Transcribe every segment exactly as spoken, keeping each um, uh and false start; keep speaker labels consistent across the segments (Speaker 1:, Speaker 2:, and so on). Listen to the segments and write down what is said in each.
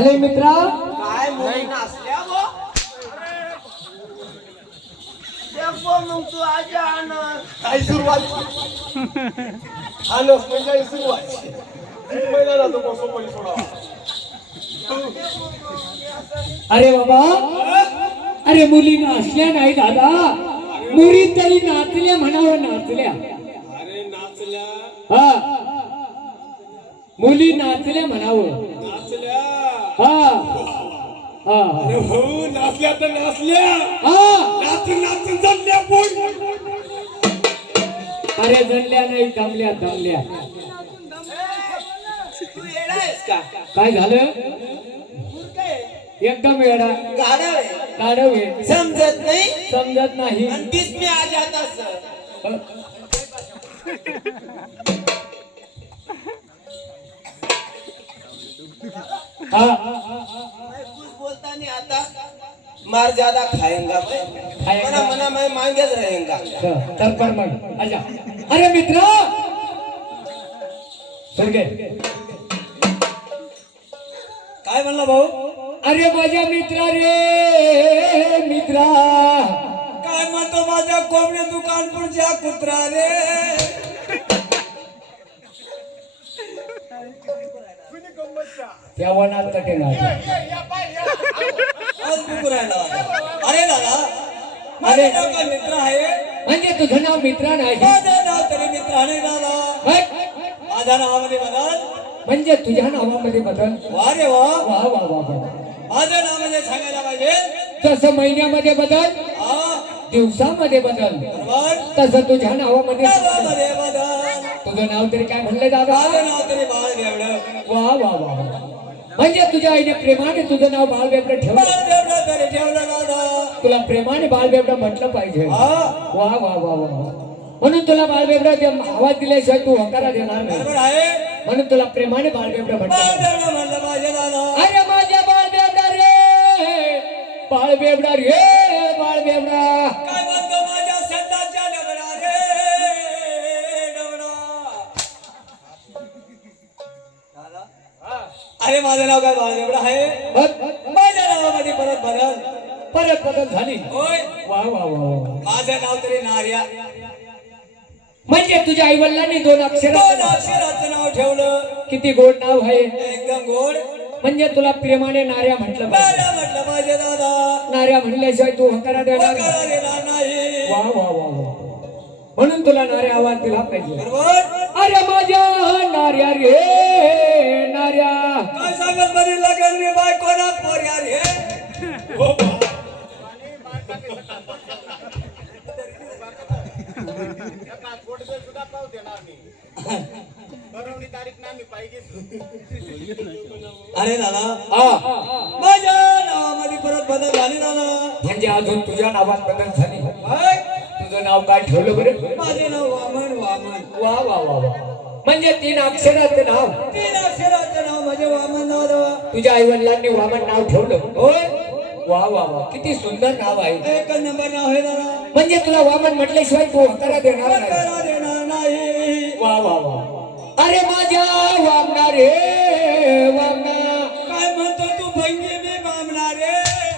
Speaker 1: अरे मित्रा
Speaker 2: काय मुली नाचल्या गो देखो मग तू आज आणस
Speaker 3: काय सुरुवात आणस म्हणजे सुरुवात एक महिना जातो बसो पली सोडा
Speaker 1: अरे बाबा अरे मुली नाचल्या नाही दादा मुली तरी नाचल्या म्हणावं नाचल्या
Speaker 3: अरे नाचल्या
Speaker 1: हा मुली नाचल्या म्हणावं
Speaker 3: नाचल्या
Speaker 1: हा हा
Speaker 3: अरे हो नाचल्या तर नाचल्या
Speaker 1: हा
Speaker 3: नाचून नाचून जमल्या बोल
Speaker 1: अरे जणल्या नाही दमल्या दमल्या
Speaker 2: तू येडा आहेस का
Speaker 1: काय झालं
Speaker 2: मूर्ख आहे
Speaker 1: एकदम वेळा
Speaker 2: गाढव आहे
Speaker 1: काढव आहे
Speaker 2: समजत नाही
Speaker 1: समजत नाही
Speaker 2: आणि तीच मी आज आता सर
Speaker 1: हा
Speaker 2: मैं कुछ बोलता नहीं आता मार ज्यादा खाएंगा मैं
Speaker 1: खाएंगा।
Speaker 2: मना मना मैं मांगेच रहेगा
Speaker 1: तर पण मग अच्छा अरे मित्र सरगे
Speaker 2: काय म्हणला भाऊ
Speaker 1: अरे माझ्या मित्रा रे मित्रा
Speaker 2: काय म्हणतो माझ्या कोंबड्या दुकानपूरच्या कुत्रा रे
Speaker 1: त्या वनात कटेणार
Speaker 2: आज कुकुरायला अरे दादा माझे नाव काय मित्र आहे
Speaker 1: म्हणजे तुझं नाव मित्रा नाही
Speaker 2: माझं नाव तरी मित्र नाही दादा
Speaker 1: होय?
Speaker 2: माझ्या नावामध्ये बदल
Speaker 1: म्हणजे तुझ्या नावामध्ये बदल
Speaker 2: वा रे वा
Speaker 1: वा वा वा वा
Speaker 2: माझं नाव म्हणजे सांगायला पाहिजे
Speaker 1: तसं महिन्यामध्ये बदल
Speaker 2: हा
Speaker 1: दिवसामध्ये बदल
Speaker 2: बरोबर
Speaker 1: तसं तुझ्या नावामध्ये बदल.
Speaker 2: नावामध्ये बदल
Speaker 1: तुझं नाव तरी काय म्हणलं दादा
Speaker 2: माझं नाव तरी बाळ देवडं
Speaker 1: वा वा वा वा. म्हणजे तुझ्या आईने प्रेमाने तुझं नाव बाळबेबडं ठेवलं
Speaker 2: बाळ देवडं तरी ठेवलं दादा
Speaker 1: तुला प्रेमाने बाळबेबडं म्हटलं पाहिजे
Speaker 2: हा
Speaker 1: वा वा वा वा म्हणून तुला बाळबेबडा आवाज दिल्याशिवाय तू होकारा देणार नाही
Speaker 2: बरोबर आहे
Speaker 1: म्हणून तुला प्रेमाने बाळबेबडा
Speaker 2: बाळ
Speaker 1: म्हटलं
Speaker 2: देवडं म्हणलं पाहिजे दादा
Speaker 1: अरे माझ्या बाळबेबडा रे बाळबेबडा रे बाळबेबडा
Speaker 2: काय म्हणतो माझ्या संतांच्या डबडा रे डबडा दादा अरे माझं नाव काय बाळ देवडा आहे
Speaker 1: बघ,
Speaker 2: माझ्या नावामध्ये परत बदल
Speaker 1: परत बदल झाली
Speaker 2: होय
Speaker 1: वा वा वा वा.
Speaker 2: माझं नाव तरी नार्या
Speaker 1: म्हणजे तुझ्या आई वडिलांनी दोन अक्षर
Speaker 2: दोन अक्षराचं नाव ठेवलं
Speaker 1: किती गोड नाव आहे
Speaker 2: एकदम गोड
Speaker 1: म्हणजे तुला प्रेमाने नार्या म्हटलं पाहिजे
Speaker 2: नार्या म्हटलं पाहिजे दादा
Speaker 1: नार्या म्हणल्याशिवाय तू होकारा देणार नाही.
Speaker 2: वकारा देणार नाही
Speaker 1: वा वा वा वा म्हणून तुला नार्या आवाज दिला पाहिजे
Speaker 2: बरोबर
Speaker 1: अरे माझ्या नार्या रे नार्या
Speaker 2: काय सांगत मध्ये लगन रे बाय कोणा पोर्या रे
Speaker 3: हो बा.
Speaker 2: अरे दादा
Speaker 1: हा
Speaker 2: माझ्या नावामध्ये परत बदल झाले दादा
Speaker 1: म्हणजे अजून तुझ्या नावात बदल झाली
Speaker 2: काय?
Speaker 1: तुझं नाव काय ठेवलं बरं
Speaker 2: माझे नाव वामन वामन
Speaker 1: वा वा वा वा म्हणजे तीन अक्षराचं नाव
Speaker 2: तीन अक्षराचं नाव म्हणजे वामन दादा
Speaker 1: तुझ्या आई वडिलांनी वामन नाव ठेवलं
Speaker 2: होय
Speaker 1: वा वा वा किती सुंदर नाव आहे
Speaker 2: एक नंबर नाव आहे दादा
Speaker 1: म्हणजे तुला वामन म्हटल्याशिवाय तू होकारा देणार नाही
Speaker 2: वकारा देणार नाही
Speaker 1: वा वा वा अरे माझ्या वामना रे वामना
Speaker 2: काय म्हणतो तू भंगी मी मामणार रे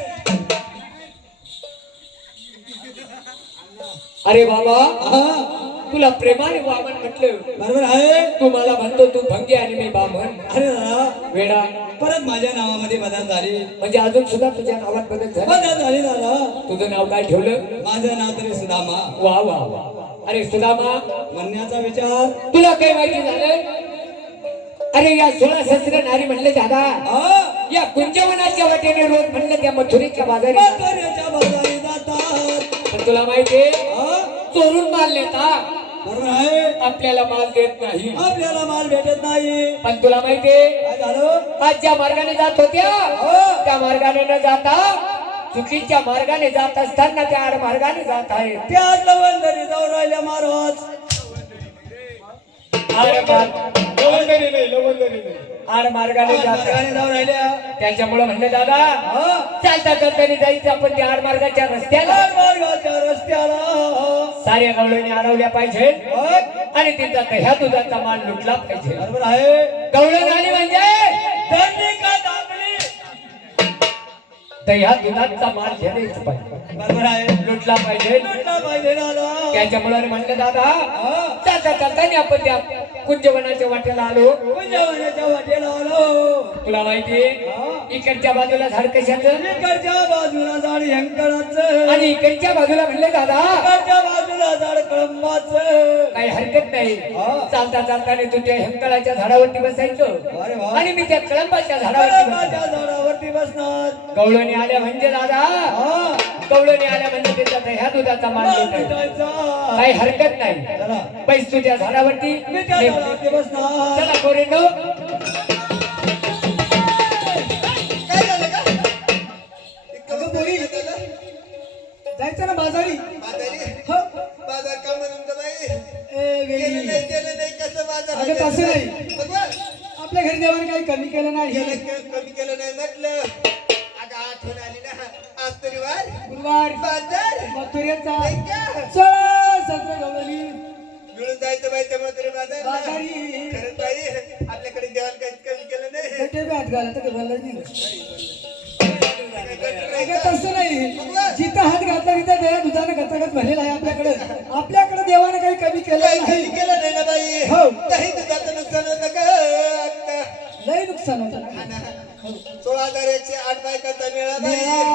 Speaker 1: अरे बाबा
Speaker 2: हा
Speaker 1: तुला प्रेमाने वामन म्हटलं
Speaker 2: बरोबर आहे
Speaker 1: तू मला म्हणतो तू भंगी आणि मी बामन
Speaker 2: अरे दादा
Speaker 1: वेडा
Speaker 2: परत माझ्या नावामध्ये बदल झाली
Speaker 1: म्हणजे अजून सुद्धा तुझ्या नावात बदल झाला
Speaker 2: बदल झाली दादा
Speaker 1: तुझं नाव काय ठेवलं
Speaker 2: माझं नाव तरी सुदामा
Speaker 1: वा वा वा अरे सुदामा
Speaker 2: म्हणण्याचा विचार
Speaker 1: तुला काही माहिती झालं अरे या सोळा शस्त्र नारी म्हणले दादा
Speaker 2: हा
Speaker 1: या कुंजवनाच्या वाटेने रोज म्हणलं त्या मथुरेच्या बाजारी
Speaker 2: म्हाताऱ्याच्या बाजारी जातात
Speaker 1: पण तुला माहितीये
Speaker 2: हा
Speaker 1: चोरून माल नेता
Speaker 2: बरोबर आहे
Speaker 1: आपल्याला माल देत नाही
Speaker 2: आपल्याला माल भेटत नाही
Speaker 1: पण तुला माहितीये
Speaker 2: काय झालं
Speaker 1: आज ज्या मार्गाने जात होत्या
Speaker 2: हो
Speaker 1: त्या मार्गाने न जाता चुकीच्या मार्गाने जात असताना त्या आड मार्गाने जात आहे
Speaker 2: त्या लवंदरी जाऊन राहिल्या महाराज
Speaker 1: आड मार्ग
Speaker 3: लवंदरी नाही लवंदरी नाही
Speaker 1: आड मार्गाने जात आहे.
Speaker 2: मार्गाने जाऊन राहिल्या
Speaker 1: त्याच्यामुळे म्हणले दादा
Speaker 2: हा
Speaker 1: चालता चालताना जायचं आपण त्या आड मार्गाच्या रस्त्याला
Speaker 2: मार्गाच्या रस्त्याला
Speaker 1: साऱ्या गवळणी अडवल्या पाहिजे
Speaker 2: होय,
Speaker 1: आणि तिचा ह्या दुधाचा माल लुटला पाहिजे
Speaker 2: बरोबर आहे
Speaker 1: गवळण आली म्हणजे
Speaker 2: दंडी का दाबली
Speaker 1: दह्या दुधाचा माल घेण्याच पाहिजे,
Speaker 3: बरोबर आहे.
Speaker 1: लुटला पाहिजे.
Speaker 3: लुटला पाहिजे दादा.
Speaker 1: त्याच्यामुळे म्हणलं दादा
Speaker 3: हा.
Speaker 1: चालता चालताना आपण त्या कुंजवनाच्या वाट्याला आलो.
Speaker 3: कुंजवनाच्या वाटेला आलो.
Speaker 1: तुला माहितीये
Speaker 3: हा.
Speaker 1: इकडच्या बाजूला झाड कशाचं
Speaker 3: इकडच्या बाजूला झाड यंकराचं
Speaker 1: आणि इकडच्या बाजूला म्हणलं दादा
Speaker 3: इकडच्या बाजूला झाड कळंबाचं.
Speaker 1: काही हरकत नाही.
Speaker 3: हा.
Speaker 1: चालता चालताना तू त्या हंकळाच्या झाडावरती बसायचं
Speaker 3: अरे वा.
Speaker 1: आणि मी त्या कळंबाच्या झाडावरती
Speaker 3: कळंबाच्या
Speaker 1: बसायचो.
Speaker 3: झाडावरती बसणार.
Speaker 1: गवळणी आल्या म्हणजे दादा
Speaker 3: हा.
Speaker 1: गवळणी आल्या म्हणजे त्याचा दह्या दुधाचा मान
Speaker 3: मान
Speaker 1: देतोय.
Speaker 3: मिटायचा.
Speaker 1: काही हरकत नाही.
Speaker 3: चला.
Speaker 1: बैस तुझ्या झाडावरती.
Speaker 3: मी त्या झाडावरती बसणार.
Speaker 1: चला पोरींनो.
Speaker 2: काय झालं का
Speaker 3: अगं पोरी. जायचं ना बाजारी.
Speaker 2: बाजारी
Speaker 3: हो.
Speaker 2: बाजार का म्हणून का बाई
Speaker 3: ए
Speaker 2: केलं
Speaker 3: वेगळी.
Speaker 2: नाही केलं नाही कसं बाजार
Speaker 3: अगं तसं नाही.
Speaker 2: भगवान
Speaker 3: आपल्या घरी देवाने काही कमी केलं नाही.
Speaker 2: केलं के- कमी केलं नाही म्हटलं अगं आठवण आली ना आज तरी वार
Speaker 3: गुरुवार
Speaker 2: बाजार
Speaker 3: मथुरेचा
Speaker 2: नाही का?
Speaker 3: सोळा सतरा गवळणी
Speaker 2: मिळून जायचं बाई त्या मथुरे बाजार
Speaker 3: बाजारी.
Speaker 2: खरंच बाई आपल्याकडे देवाला काहीच कमी केलं नाही
Speaker 3: गटे बी हात घाला तर बोललाच नाही. अगं तसं नाही. जिथं हात घातला तिथं दया दुधानं गचगच भरलेला आहे आपल्याकडे. आपल्याकडे देवाने काही कमी केलं
Speaker 2: काही
Speaker 3: नाही.
Speaker 2: कमी केलं नाही ना बाई
Speaker 3: हो.
Speaker 2: काही दुधाचं नुकसान होतं का अक्का?
Speaker 3: लय नुकसान होतं.
Speaker 2: हा ना. सोळा हजार एकशे आठ बायकांचा मेळा
Speaker 3: मेळा.
Speaker 2: बाई